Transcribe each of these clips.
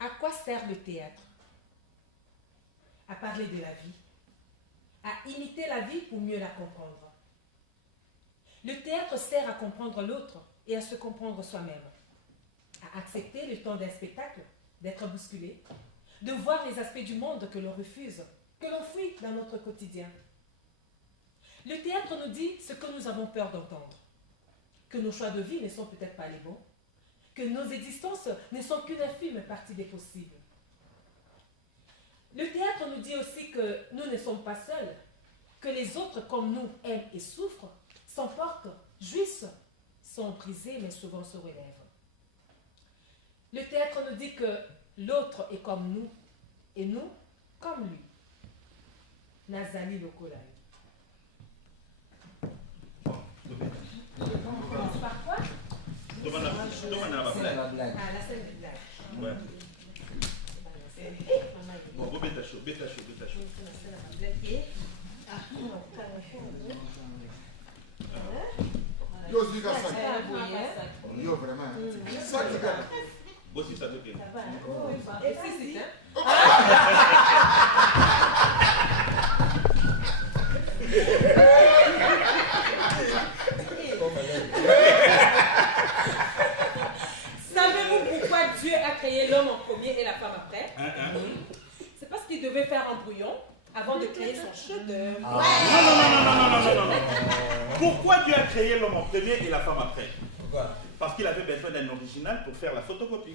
À quoi sert le théâtre? À parler de la vie, à imiter la vie pour mieux la comprendre. Le théâtre sert à comprendre l'autre et à se comprendre soi-même, à accepter le temps d'un spectacle, d'être bousculé, de voir les aspects du monde que l'on refuse, que l'on fuit dans notre quotidien. Le théâtre nous dit ce que nous avons peur d'entendre, que nos choix de vie ne sont peut-être pas les bons, que nos existences ne sont qu'une infime partie des possibles. Le théâtre nous dit aussi que nous ne sommes pas seuls, que les autres comme nous aiment et souffrent, s'emportent, jouissent, sont brisés mais souvent se relèvent. Le théâtre nous dit que l'autre est comme nous et nous comme lui. Nazali Lokolai. On commence par quoi? Demande la blague. Ah, la scène de blague. Ouais. Bon, bêta chaud. Yo, Ziga, ça. Yo, vraiment. Ça, Ziga. Bon, si ça te plaît. Et c'est ça. Savez-vous pourquoi Dieu a créé l'homme en premier et la femme après? C'est parce qu'il devait faire un brouillon avant de créer son chef-d'œuvre. Non. Pourquoi Dieu a créé l'homme en premier et la femme après? Pourquoi? Parce qu'il avait besoin d'un original pour faire la photocopie.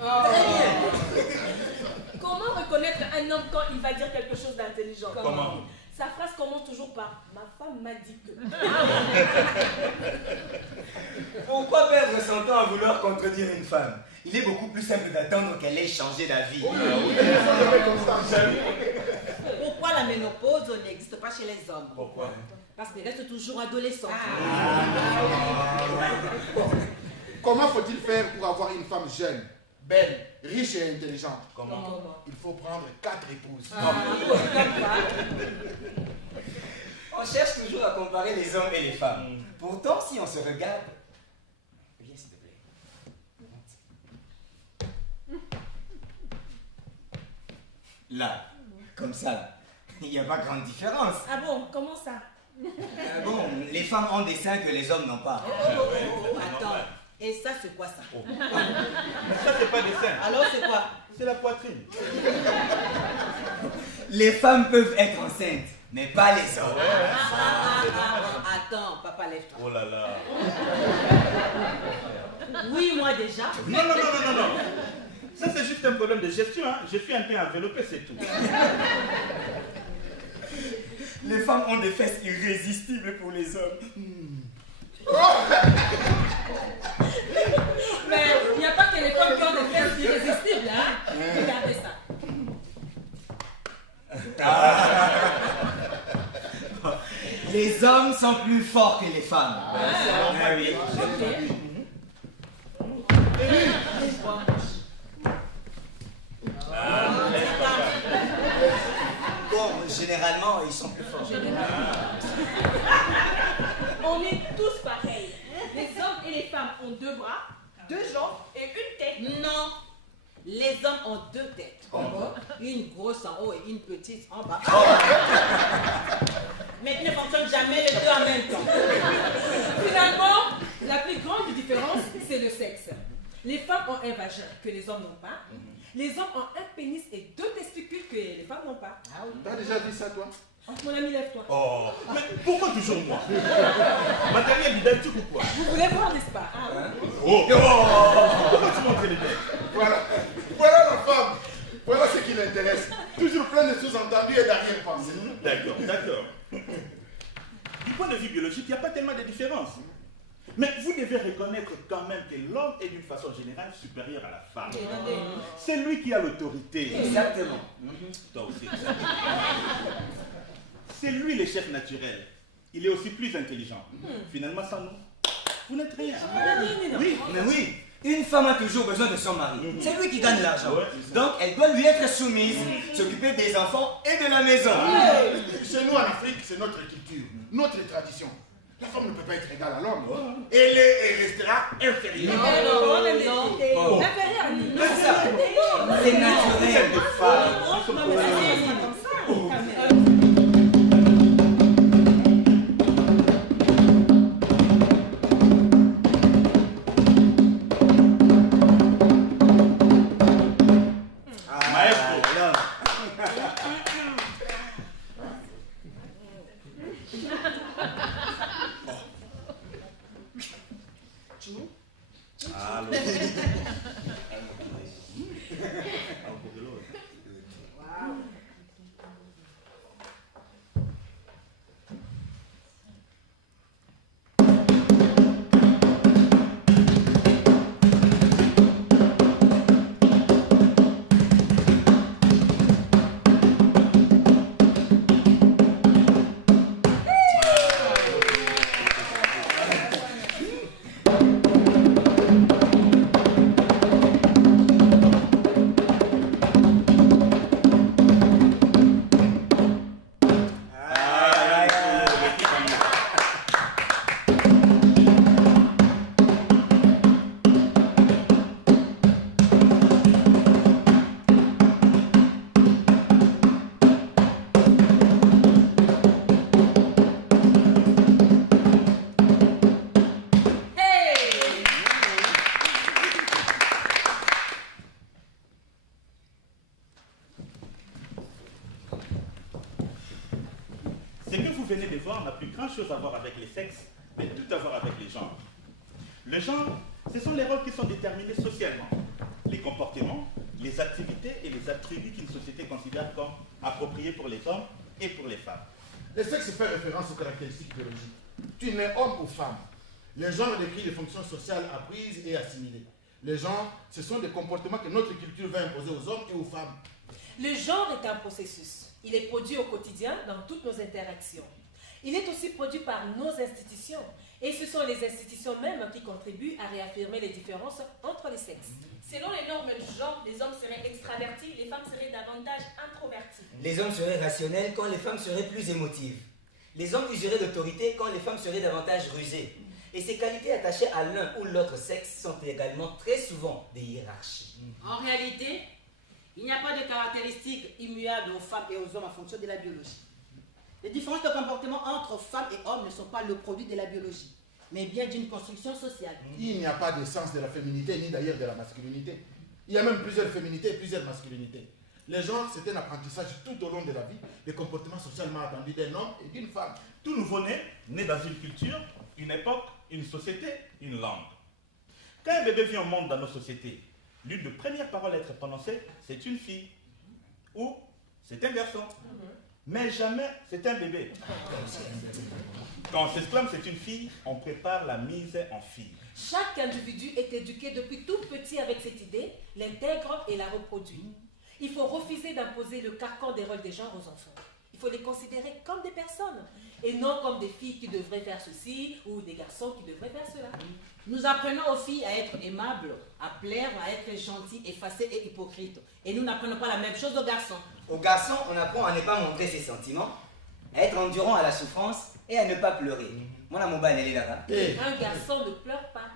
Comment reconnaître un homme quand il va dire quelque chose d'intelligent? Comment? Sa phrase commence toujours par « Ma femme m'a dit que... » Pourquoi perdre son temps à vouloir contredire une femme? Il est beaucoup plus simple d'attendre qu'elle ait changé d'avis. Pourquoi la ménopause n'existe pas chez les hommes? Pourquoi? Parce qu'ils restent toujours adolescents. Comment faut-il faire pour avoir une femme jeune, belle, riche et intelligente? Comment? Il faut prendre 4 épouses. On cherche toujours à comparer les hommes et les femmes. Pourtant, si on se regarde... Viens, s'il te plaît. Là, comme ça, là. Il n'y a pas grande différence. Ah bon, comment ça? Bon, les femmes ont des seins que les hommes n'ont pas. Attends, et ça c'est quoi ça? Ça, c'est pas des seins. Alors c'est quoi? C'est la poitrine. Les femmes peuvent être enceintes, mais pas les hommes. Attends, papa, lève-toi. Oh là là. Oui, moi déjà. Non. Ça, c'est juste un problème de gestion. Hein. Je suis un peu enveloppé, c'est tout. Les femmes ont des fesses irrésistibles pour les hommes. Mais il n'y a pas que les femmes qui ont des fesses irrésistibles, hein? Regardez ça. Les hommes sont plus forts que les femmes. Ah oui. Bon, généralement, ils sont plus forts. On est tous pareils. Les hommes et les femmes ont 2 bras, 2 jambes et une tête. Non, les hommes ont 2 têtes. Une grosse en haut et une petite en bas. Mais ils ne fonctionnent jamais les 2 en même temps. Finalement, la plus grande différence, c'est le sexe. Les femmes ont un vagin que les hommes n'ont pas. Les hommes ont un pénis et 2 testicules que les femmes n'ont pas. T'as déjà vu ça, toi? Mon ami, lève-toi. Oh, mais pourquoi toujours moi? Matériel didactique ou quoi? Vous voulez voir, n'est-ce pas? Oh. Pourquoi tu montres les têtes? Voilà la femme. Voilà ce qui l'intéresse. Toujours plein de sous-entendus et d'arrière-pensée. D'accord. Du point de vue biologique, il n'y a pas tellement de différence. Mais vous devez reconnaître quand même que l'homme est d'une façon générale supérieur à la femme. C'est lui qui a l'autorité. Exactement. Toi aussi. C'est lui le chef naturel. Il est aussi plus intelligent. Finalement, sans nous, Vous n'êtes rien. Oui, mais oui. Une femme a toujours besoin de son mari. C'est lui qui gagne l'argent. Ouais, c'est ça. Donc, elle doit lui être soumise, s'occuper des enfants et de la maison. Chez nous en Afrique, c'est notre culture, notre tradition. La femme ne peut pas être égale à l'homme. Elle restera inférieure. Bon. C'est ça. C'est naturel. Ce que vous venez de voir n'a plus grand chose à voir avec les sexes, mais tout à voir avec les genres. Le genre, ce sont les rôles qui sont déterminés socialement. Les comportements, les activités et les attributs qu'une société considère comme appropriés pour les hommes et pour les femmes. Le sexe fait référence aux caractéristiques biologiques. Tu nais homme ou femme. Le genre décrit les fonctions sociales apprises et assimilées. Les genres, ce sont des comportements que notre culture va imposer aux hommes et aux femmes. Le genre est un processus. Il est produit au quotidien dans toutes nos interactions. Il est aussi produit par nos institutions. Et ce sont les institutions mêmes qui contribuent à réaffirmer les différences entre les sexes. Selon les normes du genre, les hommes seraient extravertis, les femmes seraient davantage introverties. Les hommes seraient rationnels quand les femmes seraient plus émotives. Les hommes useraient d'autorité quand les femmes seraient davantage rusées. Et ces qualités attachées à l'un ou l'autre sexe sont également très souvent des hiérarchies. En réalité, il n'y a pas de caractéristiques immuables aux femmes et aux hommes en fonction de la biologie. Les différences de comportement entre femmes et hommes ne sont pas le produit de la biologie, mais bien d'une construction sociale. Il n'y a pas d'essence de la féminité, ni d'ailleurs de la masculinité. Il y a même plusieurs féminités et plusieurs masculinités. Les genres, c'est un apprentissage tout au long de la vie, des comportements socialement attendus d'un homme et d'une femme. Tout nouveau-né, né dans une culture, une époque, une société, une langue. Quand un bébé vient au monde dans nos sociétés, l'une des premières paroles à être prononcée, c'est une fille. Ou c'est un garçon. Mais jamais c'est un bébé. Quand on s'exclame c'est une fille, on prépare la mise en fille. Chaque individu est éduqué depuis tout petit avec cette idée, l'intègre et la reproduit. Il faut refuser d'imposer le carcan des rôles des genres aux enfants. Il faut les considérer comme des personnes et non comme des filles qui devraient faire ceci ou des garçons qui devraient faire cela. Nous apprenons aux filles à être aimables, à plaire, à être gentilles, effacées et hypocrites. Et nous n'apprenons pas la même chose aux garçons. Aux garçons, on apprend à ne pas montrer ses sentiments, à être endurant à la souffrance et à ne pas pleurer. Mon amour, elle est là-bas. Un garçon ne pleure pas.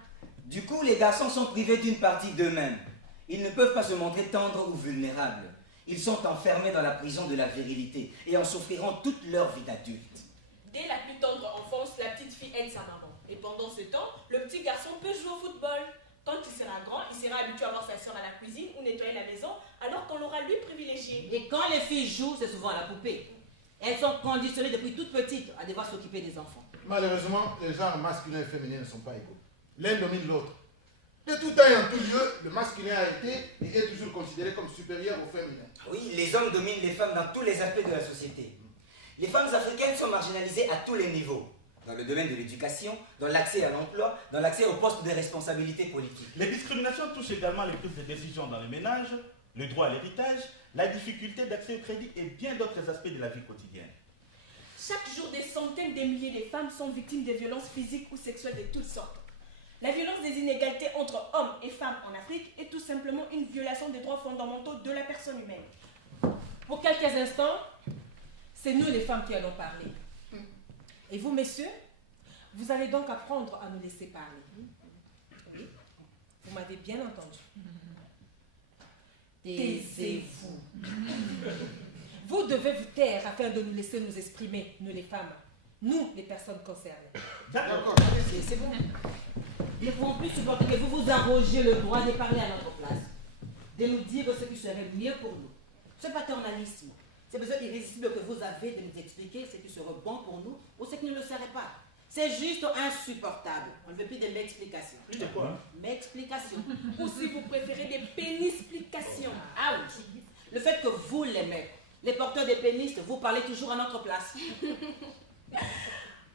Du coup, les garçons sont privés d'une partie d'eux-mêmes. Ils ne peuvent pas se montrer tendres ou vulnérables. Ils sont enfermés dans la prison de la virilité et en souffriront toute leur vie d'adulte. Dès la plus tendre enfance, la petite fille aide sa maman. Et pendant ce temps, le petit garçon peut jouer au football. Quand il sera grand, il sera habitué à voir sa soeur à la cuisine ou nettoyer la maison, alors qu'on l'aura lui privilégié. Et quand les filles jouent, c'est souvent à la poupée. Elles sont conditionnées depuis toute petite à devoir s'occuper des enfants. Malheureusement, les genres masculins et féminins ne sont pas égaux. L'un domine l'autre. De tout temps et en tout lieu, le masculin a été et est toujours considéré comme supérieur au féminin. Oui, les hommes dominent les femmes dans tous les aspects de la société. Les femmes africaines sont marginalisées à tous les niveaux. Dans le domaine de l'éducation, dans l'accès à l'emploi, dans l'accès aux postes de responsabilité politique. Les discriminations touchent également les prises de décision dans le ménage, le droit à l'héritage, la difficulté d'accès au crédit et bien d'autres aspects de la vie quotidienne. Chaque jour, des centaines de milliers de femmes sont victimes de violences physiques ou sexuelles de toutes sortes. La violence des inégalités entre hommes et femmes en Afrique est tout simplement une violation des droits fondamentaux de la personne humaine. Pour quelques instants, c'est nous les femmes qui allons parler. Et vous, messieurs, vous allez donc apprendre à nous laisser parler. Oui, vous m'avez bien entendu. Taisez-vous. Vous devez vous taire afin de nous laisser nous exprimer, nous les femmes, nous les personnes concernées. D'accord, c'est bon. Nous ne pouvons plus supporter que vous vous arrogiez le droit de parler à notre place, de nous dire ce qui serait mieux pour nous. Ce paternalisme, c'est besoin irrésistible que vous avez de nous expliquer ce qui serait bon pour nous ou ce qui ne le serait pas. C'est juste insupportable. On ne veut plus de m'explications. Plus de quoi? M'explications. Ou si vous préférez des pénisplications. Ah oui. Le fait que vous, les mecs, les porteurs des pénis, vous parlez toujours à notre place.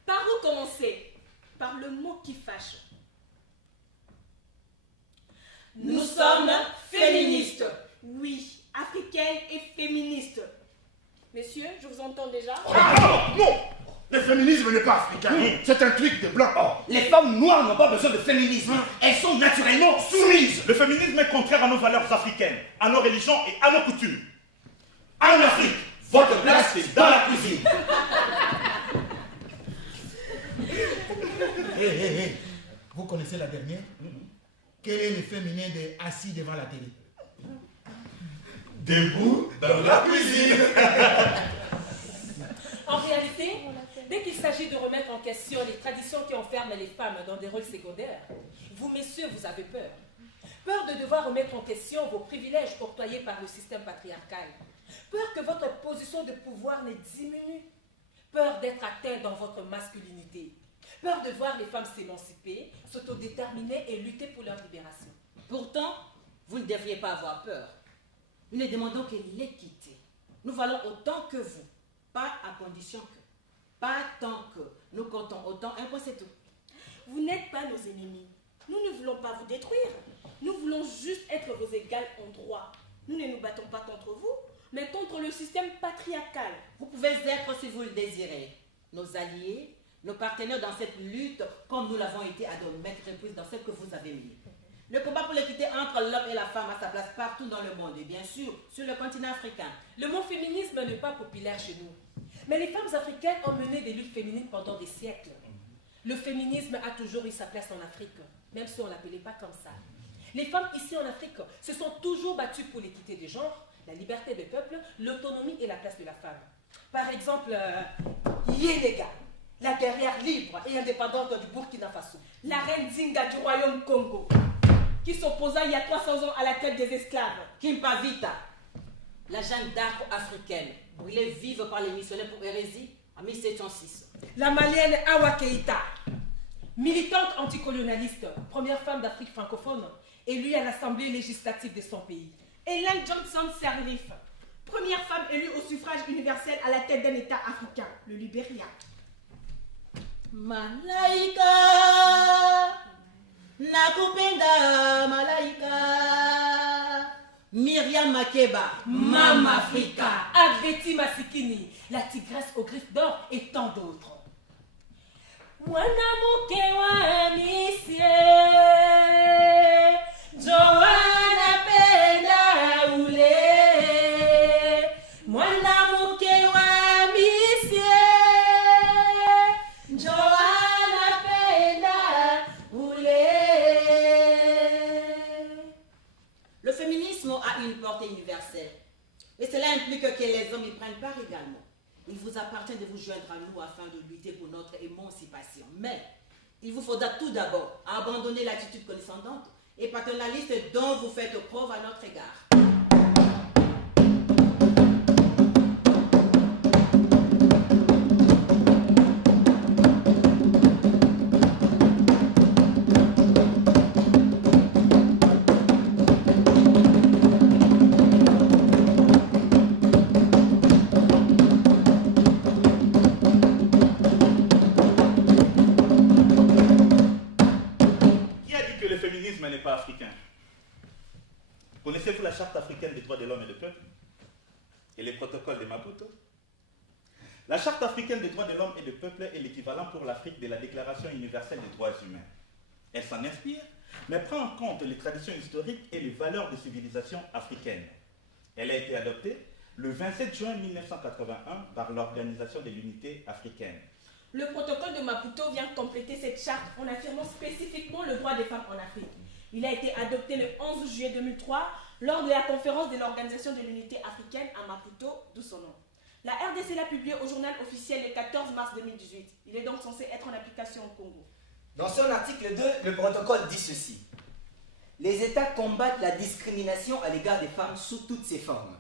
Par où commencer? Par le mot qui fâche. Nous sommes féministes. Oui, africaines et féministes. Messieurs, je vous entends déjà. Ah, non! Le féminisme n'est pas africain. C'est un truc de blanc. Les femmes noires n'ont pas besoin de féminisme. Elles sont naturellement soumises. Le féminisme est contraire à nos valeurs africaines, à nos religions et à nos coutumes. En Afrique, votre place est dans la cuisine. Hé. Vous connaissez la dernière? Quel est le féminin de assis devant la télé? Debout dans la cuisine. En réalité, dès qu'il s'agit de remettre en question les traditions qui enferment les femmes dans des rôles secondaires, vous, messieurs, vous avez peur. Peur de devoir remettre en question vos privilèges octroyés par le système patriarcal. Peur que votre position de pouvoir ne diminue. Peur d'être atteint dans votre masculinité. Peur de voir les femmes s'émanciper, s'autodéterminer et lutter pour leur libération. Pourtant, vous ne devriez pas avoir peur. Nous ne demandons que l'équité. Nous valons autant que vous. Pas à condition que. Pas tant que. Nous comptons autant. Un point, c'est tout. Vous n'êtes pas nos ennemis. Nous ne voulons pas vous détruire. Nous voulons juste être vos égales en droit. Nous ne nous battons pas contre vous, mais contre le système patriarcal. Vous pouvez être, si vous le désirez, nos alliés, nos partenaires dans cette lutte, comme nous l'avons été à de maintes reprises dans celle que vous avez menée. Le combat pour l'équité entre l'homme et la femme a sa place partout dans le monde, et bien sûr, sur le continent africain. Le mot féminisme n'est pas populaire chez nous. Mais les femmes africaines ont mené des luttes féminines pendant des siècles. Le féminisme a toujours eu sa place en Afrique, même si on ne l'appelait pas comme ça. Les femmes ici en Afrique se sont toujours battues pour l'équité des genres, la liberté des peuples, l'autonomie et la place de la femme. Par exemple, Yélega, la guerrière libre et indépendante du Burkina Faso. La reine Zinga du royaume Congo, qui s'opposa il y a 300 ans à la traite des esclaves. Kimpa Vita, la Jeanne d'Arc africaine, brûlée vive par les missionnaires pour hérésie en 1706. La malienne Awa Keïta, militante anticolonialiste, première femme d'Afrique francophone, élue à l'Assemblée législative de son pays. Ellen Johnson Sirleaf, première femme élue au suffrage universel à la tête d'un État africain, le Libéria. Malaika, nakupenda malaika. Myriam Makeba, Mama Africa, Abeti Masikini, la tigresse aux griffes d'or et tant d'autres. Mwanamuke wa misie, Joanna penda ule. Mwanamuke wa misie, Joanna penda ule. Le féminisme a une portée universelle. Et cela implique que les hommes y prennent part également. Il vous appartient de vous joindre à nous afin de lutter pour notre émancipation. Mais il vous faudra tout d'abord abandonner l'attitude condescendante et paternaliste dont vous faites preuve à notre égard. Africain. Connaissez-vous la Charte africaine des droits de l'homme et du peuple et les protocoles de Maputo? La Charte africaine des droits de l'homme et du peuple est l'équivalent pour l'Afrique de la Déclaration universelle des droits humains. Elle s'en inspire, mais prend en compte les traditions historiques et les valeurs de civilisation africaine. Elle a été adoptée le 27 juin 1981 par l'Organisation de l'Unité africaine. Le protocole de Maputo vient compléter cette charte en affirmant spécifiquement le droit des femmes en Afrique. Il a été adopté le 11 juillet 2003 lors de la conférence de l'Organisation de l'Unité africaine à Maputo, d'où son nom. La RDC l'a publié au journal officiel le 14 mars 2018. Il est donc censé être en application au Congo. Dans son article 2, le protocole dit ceci. Les États combattent la discrimination à l'égard des femmes sous toutes ses formes.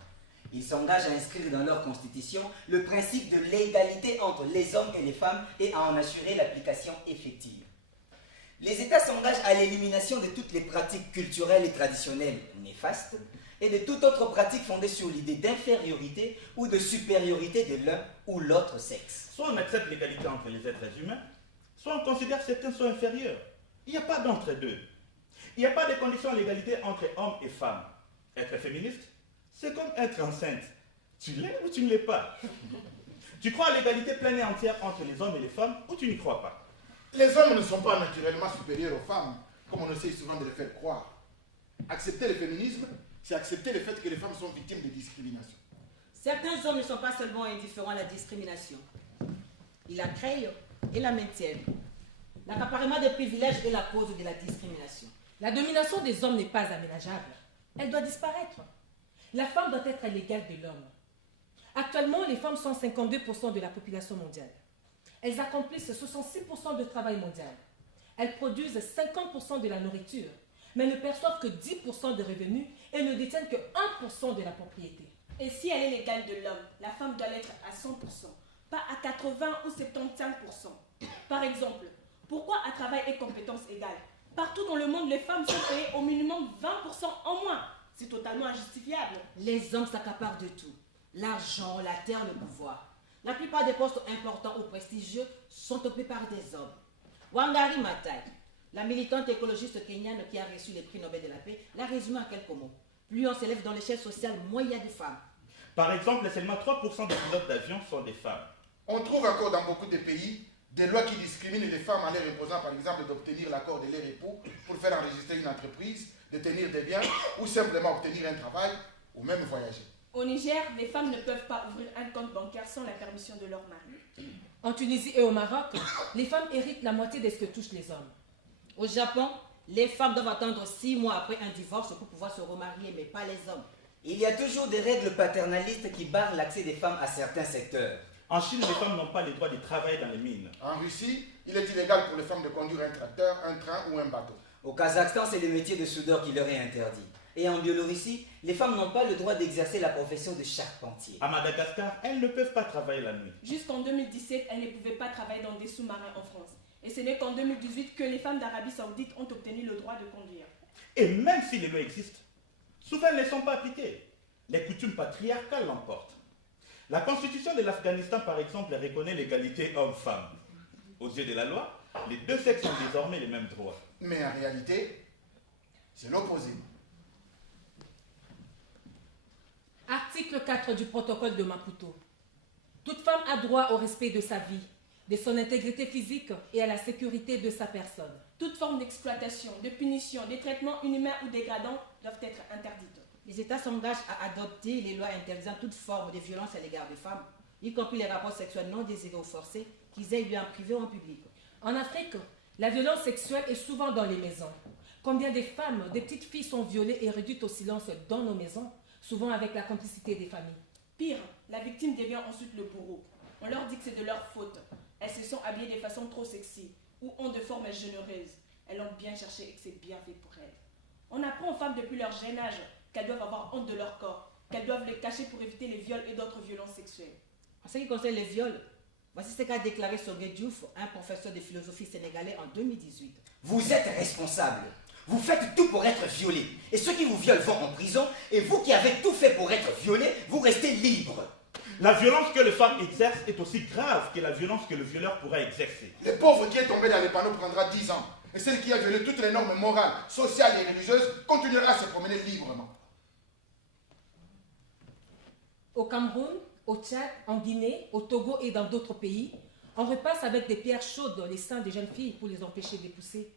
Ils s'engagent à inscrire dans leur constitution le principe de l'égalité entre les hommes et les femmes et à en assurer l'application effective. Les États s'engagent à l'élimination de toutes les pratiques culturelles et traditionnelles néfastes et de toute autre pratique fondée sur l'idée d'infériorité ou de supériorité de l'un ou l'autre sexe. Soit on accepte l'égalité entre les êtres humains, soit on considère que certains sont inférieurs. Il n'y a pas d'entre-deux. Il n'y a pas de condition à l'égalité entre hommes et femmes. Être féministe, c'est comme être enceinte. Tu l'es ou tu ne l'es pas. Tu crois à l'égalité pleine et entière entre les hommes et les femmes ou tu n'y crois pas? Les hommes ne sont pas naturellement supérieurs aux femmes, comme on essaie souvent de les faire croire. Accepter le féminisme, c'est accepter le fait que les femmes sont victimes de discrimination. Certains hommes ne sont pas seulement indifférents à la discrimination. Ils la créent et la maintiennent. L'accaparement des privilèges est la cause de la discrimination. La domination des hommes n'est pas aménageable. Elle doit disparaître. La femme doit être à l'égal de l'homme. Actuellement, les femmes sont 52% de la population mondiale. Elles accomplissent 66% du travail mondial. Elles produisent 50% de la nourriture, mais ne perçoivent que 10% de revenus et ne détiennent que 1% de la propriété. Et si elle est l'égale de l'homme, la femme doit l'être à 100%, pas à 80 ou 75%. Par exemple, pourquoi à travail et compétences égales? Partout dans le monde, les femmes sont payées au minimum 20% en moins. C'est totalement injustifiable. Les hommes s'accaparent de tout. L'argent, la terre, le pouvoir. La plupart des postes importants ou prestigieux sont occupés par des hommes. Wangari Maathai, la militante écologiste kenyane qui a reçu le prix Nobel de la paix, l'a résumé en quelques mots. Plus on s'élève dans l'échelle sociale, moins il y a de femmes. Par exemple, seulement 3% des pilotes d'avion sont des femmes. On trouve encore dans beaucoup de pays des lois qui discriminent les femmes en leur imposant par exemple d'obtenir l'accord de leur époux pour faire enregistrer une entreprise, de tenir des biens ou simplement obtenir un travail ou même voyager. Au Niger, les femmes ne peuvent pas ouvrir un compte bancaire sans la permission de leur mari. En Tunisie et au Maroc, les femmes héritent la moitié de ce que touchent les hommes. Au Japon, les femmes doivent attendre 6 mois après un divorce pour pouvoir se remarier, mais pas les hommes. Il y a toujours des règles paternalistes qui barrent l'accès des femmes à certains secteurs. En Chine, les femmes n'ont pas le droit de travailler dans les mines. En Russie, il est illégal pour les femmes de conduire un tracteur, un train ou un bateau. Au Kazakhstan, c'est le métier de soudeur qui leur est interdit. Et en Biélorussie, les femmes n'ont pas le droit d'exercer la profession de charpentier. À Madagascar, elles ne peuvent pas travailler la nuit. Jusqu'en 2017, elles ne pouvaient pas travailler dans des sous-marins en France. Et ce n'est qu'en 2018 que les femmes d'Arabie Saoudite ont obtenu le droit de conduire. Et même si les lois existent, souvent elles ne sont pas appliquées. Les coutumes patriarcales l'emportent. La constitution de l'Afghanistan, par exemple, reconnaît l'égalité homme-femme. Aux yeux de la loi, les deux sexes ont désormais les mêmes droits. Mais en réalité, c'est l'opposé. Article 4 du protocole de Maputo. Toute femme a droit au respect de sa vie, de son intégrité physique et à la sécurité de sa personne. Toute forme d'exploitation, de punition, de traitement inhumain ou dégradant doivent être interdites. Les États s'engagent à adopter les lois interdisant toute forme de violence à l'égard des femmes, y compris les rapports sexuels non désirés ou forcés, qu'ils aient lieu en privé ou en public. En Afrique, la violence sexuelle est souvent dans les maisons. Combien de femmes, de petites filles sont violées et réduites au silence dans nos maisons, souvent avec la complicité des familles. Pire, la victime devient ensuite le bourreau. On leur dit que c'est de leur faute. Elles se sont habillées de façon trop sexy ou ont de formes généreuses. Elles l'ont bien cherché et que c'est bien fait pour elles. On apprend aux femmes depuis leur jeune âge qu'elles doivent avoir honte de leur corps, qu'elles doivent le cacher pour éviter les viols et d'autres violences sexuelles. En ce qui concerne les viols, voici ce qu'a déclaré Songe Diouf, un professeur de philosophie sénégalais en 2018. Vous êtes responsable. Vous faites tout pour être violé. Et ceux qui vous violent vont en prison. Et vous qui avez tout fait pour être violé, vous restez libre. La violence que les femmes exercent est aussi grave que la violence que le violeur pourra exercer. Le pauvre qui est tombé dans les panneaux prendra 10 ans. Et celle qui a violé toutes les normes morales, sociales et religieuses continuera à se promener librement. Au Cameroun, au Tchad, en Guinée, au Togo et dans d'autres pays, on repasse avec des pierres chaudes dans les seins des jeunes filles pour les empêcher de pousser.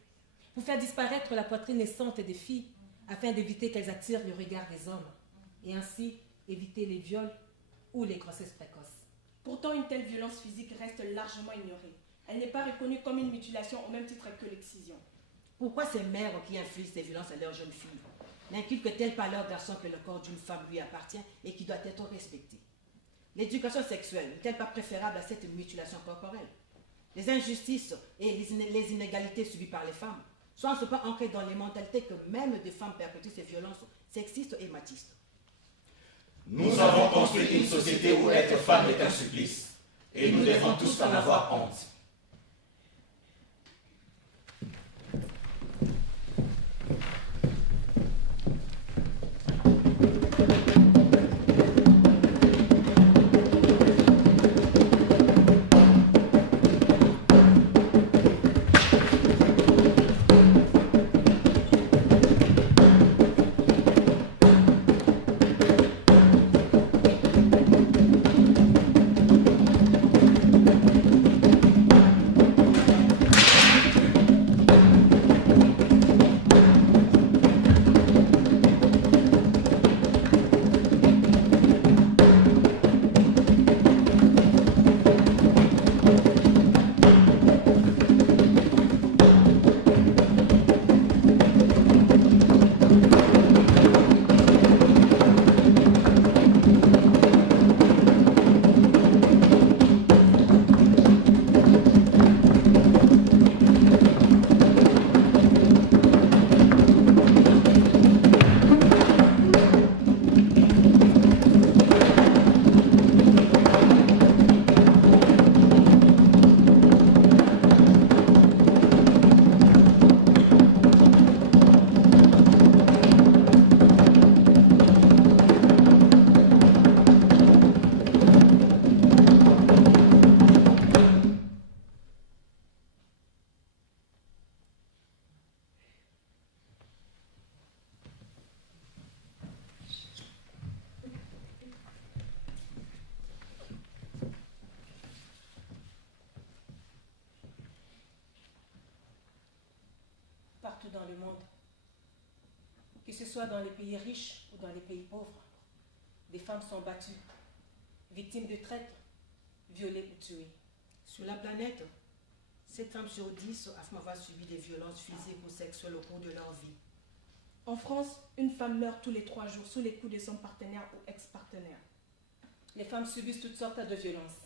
pour faire disparaître la poitrine naissante des filles afin d'éviter qu'elles attirent le regard des hommes et ainsi éviter les viols ou les grossesses précoces. Pourtant, une telle violence physique reste largement ignorée. Elle n'est pas reconnue comme une mutilation au même titre que l'excision. Pourquoi ces mères qui infligent ces violences à leurs jeunes filles n'inculquent-elles pas à leurs garçons que le corps d'une femme lui appartient et qui doit être respecté? L'éducation sexuelle n'est-elle pas préférable à cette mutilation corporelle? Les injustices et les inégalités subies par les femmes sont pas ancrées dans les mentalités que même des femmes perpétuent ces violences sexistes et machistes. Nous avons construit une société où être femme est un supplice, et nous devons tous en avoir honte. Partout dans le monde, que ce soit dans les pays riches ou dans les pays pauvres, des femmes sont battues, victimes de traite, violées ou tuées. Sur la planète, 7 femmes sur 10 afin avoir subi des violences physiques ou sexuelles au cours de leur vie. En France, une femme meurt tous les 3 jours sous les coups de son partenaire ou ex-partenaire. Les femmes subissent toutes sortes de violences.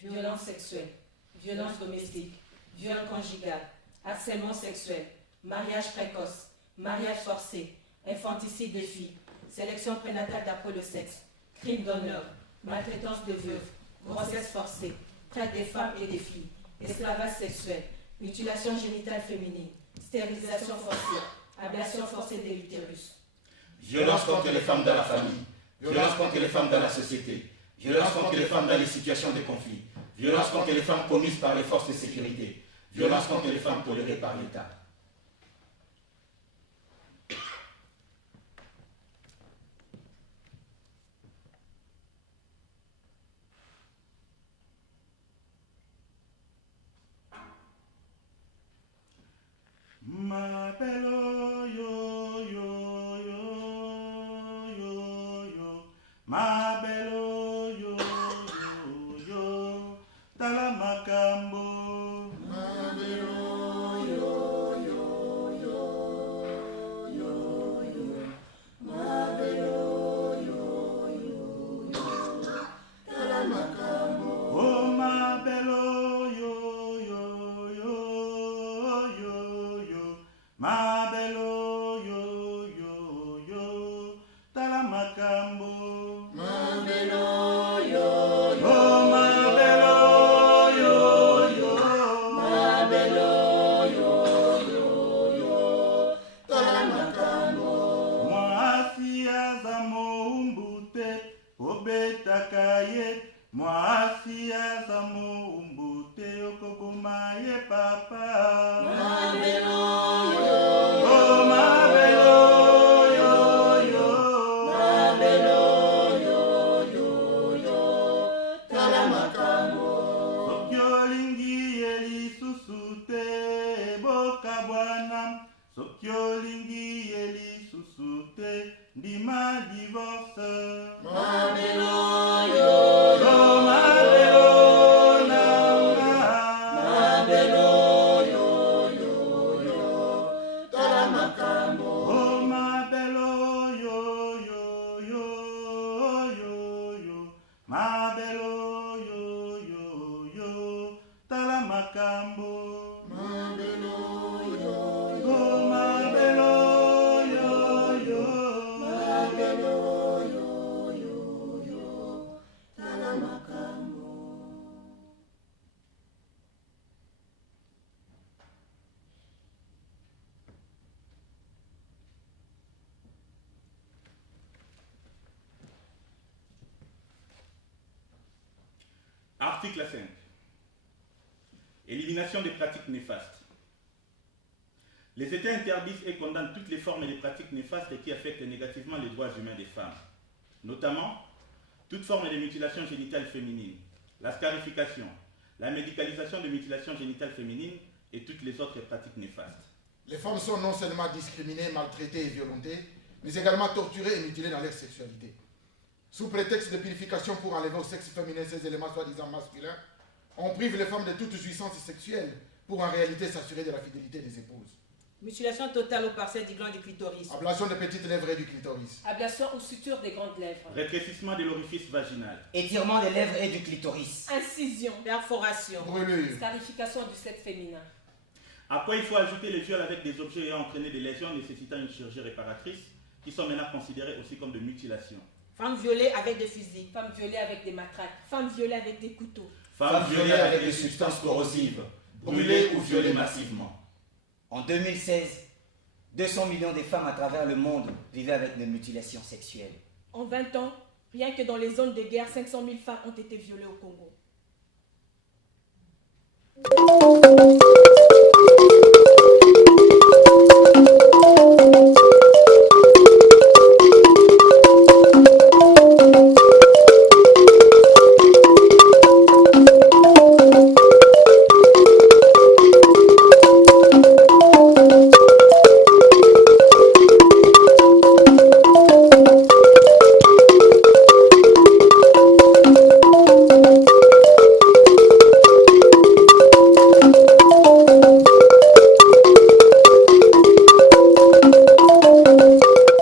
Violences sexuelles, violences domestiques, viols conjugales, harcèlement sexuel, mariage précoce, mariage forcé, infanticide de filles, sélection prénatale d'après le sexe, crime d'honneur, maltraitance de veuves, grossesse forcée, traite des femmes et des filles, esclavage sexuel, mutilation génitale féminine, stérilisation forcée, ablation forcée de l'utérus. Violence contre les femmes dans la famille, violence contre les femmes dans la société, violence contre les femmes dans les situations de conflit, violence contre les femmes commises par les forces de sécurité, violence contre les femmes tolérées par l'État. Ma belle oh, yo yo yo yo yo, ma belle oh, yo yo yo, tala makambo. Ma belle oh, yo Sokyo lingi eli susute ndima divorce. Mabelo yo Yo mabelo nanga. Mabelo yo tala makambo. Oh mabelo yo mabelo yo tala makambo. Mabelo Oh mabelo yo tala makambo. Article 5. Élimination des pratiques néfastes. Les États interdisent et condamnent toutes les formes et les pratiques néfastes qui affectent négativement les droits humains des femmes, notamment toute forme de mutilation génitale féminine, la scarification, la médicalisation de mutilation génitale féminine et toutes les autres pratiques néfastes. Les femmes sont non seulement discriminées, maltraitées et violentées, mais également torturées et mutilées dans leur sexualité. Sous prétexte de purification pour enlever au sexe féminin ces éléments soi-disant masculins, on prive les femmes de toute jouissance sexuelle pour en réalité s'assurer de la fidélité des épouses. Mutilation totale aux parcelles du gland du clitoris. Ablation des petites lèvres et du clitoris. Ablation ou suture des grandes lèvres. Rétrécissement de l'orifice vaginal. Étirement des lèvres et du clitoris. Incision. Perforation. Brûlure. Scarification du sexe féminin. À quoi il faut ajouter les viols avec des objets ayant entraîné des lésions nécessitant une chirurgie réparatrice, qui sont maintenant considérées aussi comme de mutilations. Femme violée avec des fusils. Femme violée avec des matraques. Femme violée avec des couteaux. Femmes violées avec des substances corrosives, brûlées ou violées massivement. En 2016, 200 millions de femmes à travers le monde vivaient avec des mutilations sexuelles. En 20 ans, rien que dans les zones de guerre, 500 000 femmes ont été violées au Congo.